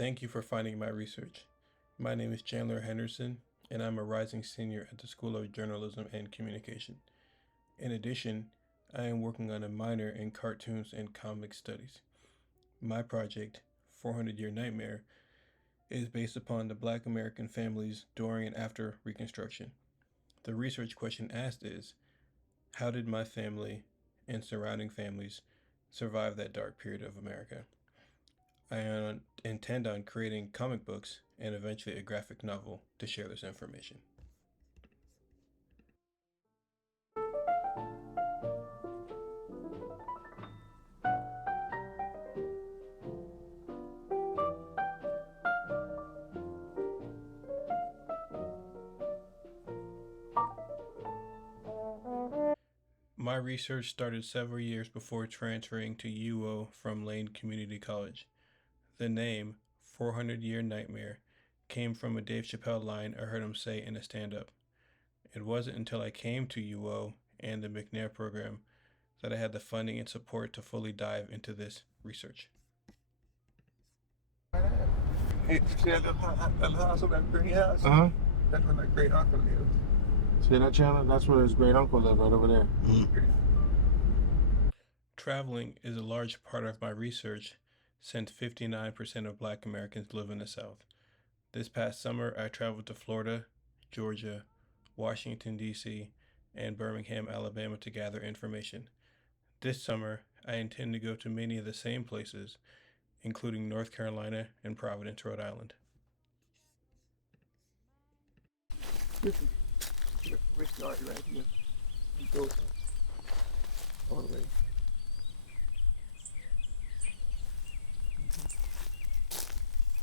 Thank you for finding my research. My name is Chandlor Henderson, and I'm a rising senior at the School of Journalism and Communication. In addition, I am working on a minor in cartoons and comic studies. My project, 400 Year Nightmare, is based upon the Black American families during and after Reconstruction. The research question asked is, how did my family and surrounding families survive that dark period of America? I intend on creating comic books and eventually a graphic novel to share this information. My research started several years before transferring to UO from Lane Community College. The name, 400 Year Nightmare, came from a Dave Chappelle line I heard him say in a stand-up. It wasn't until I came to UO and the McNair program that I had the funding and support to fully dive into this research. Hey, see that little house over that green house? That's where my great uncle lived. See that, Chandler? That's where his great uncle lived, right over there. Traveling is a large part of my research since 59% of Black Americans live in the South. This past summer, I traveled to Florida, Georgia, Washington, D.C., and Birmingham, Alabama to gather information. This summer, I intend to go to many of the same places, including North Carolina and Providence, Rhode Island. We started right here. We go all the way.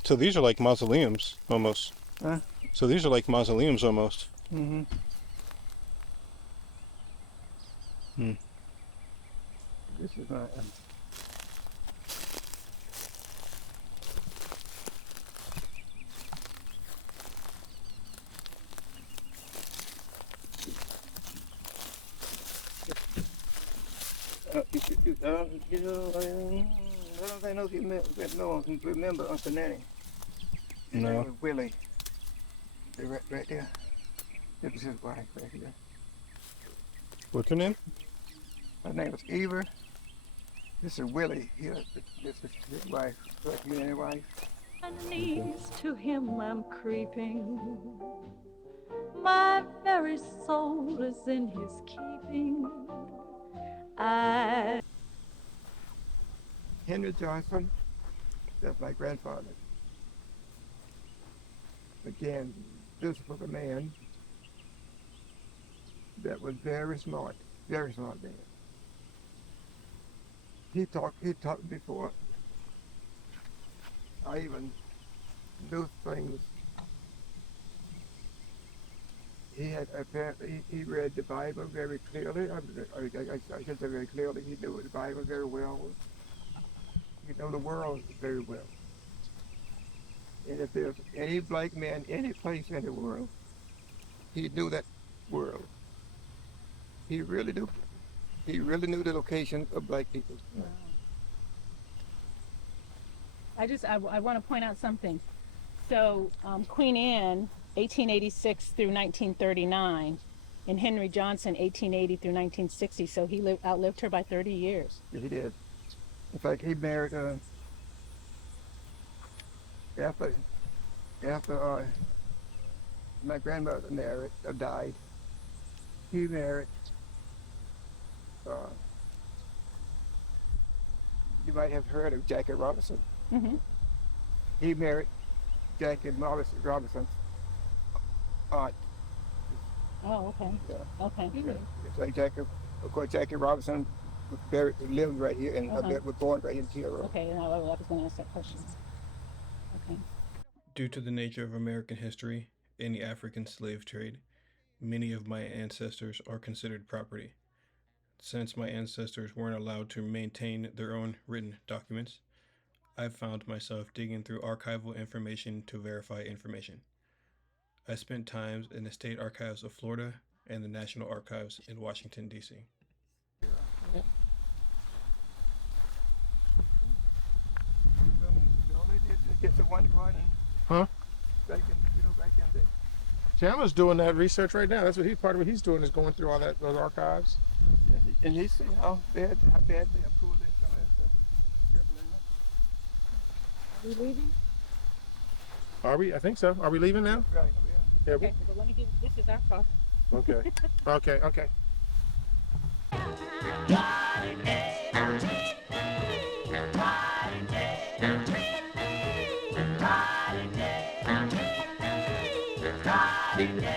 So these are like mausoleums, almost. Huh? So these are like mausoleums, almost. Mm-hmm. This is my... I don't know if you remember Uncle Nanny. His name was Willie. They're right there. This is his wife right here. What's her name? Her name was Eva. This is Willie here. This is his wife. Right here, his wife. Knees to him I'm creeping. My very soul is in his keeping. Henry Johnson, that's my grandfather. Again, this was a man that was very smart man. He talked before I even knew things. He had apparently he read the Bible very clearly. I should say very clearly. He knew the Bible very well. He knew the world very well. And if there's any black man any place in the world, he knew that world. He really knew. He really knew the location of black people. Wow. I want to point out something. So Queen Anne, 1886 through 1939, and Henry Johnson, 1880 through 1960. So he outlived her by 30 years. Yeah, he did. In fact, he married after my grandmother died. He married. You might have heard of Jackie Robinson. Mm-hmm. He married Jackie Robinson's aunt. Oh, okay. Yeah. Okay. Yeah. It's like Jackie Robinson lived right here and was born right in here. Okay, I was going to ask that question. Okay. Due to the nature of American history and the African slave trade, many of my ancestors are considered property. Since my ancestors weren't allowed to maintain their own written documents, I've found myself digging through archival information to verify information. I spent time in the State Archives of Florida and the National Archives in Washington, D.C. Yep. We only did get some one running Huh? back in the. Chandler's doing that research right now. That's what part of what he's doing is going through all those archives. And you see how badly I pulled this some of that stuff. Are we leaving? Are we? I think so. Are we leaving now? Right, yeah. Yeah. Okay, well, let me give, this is our car. Okay. Okay. Okay. Baby.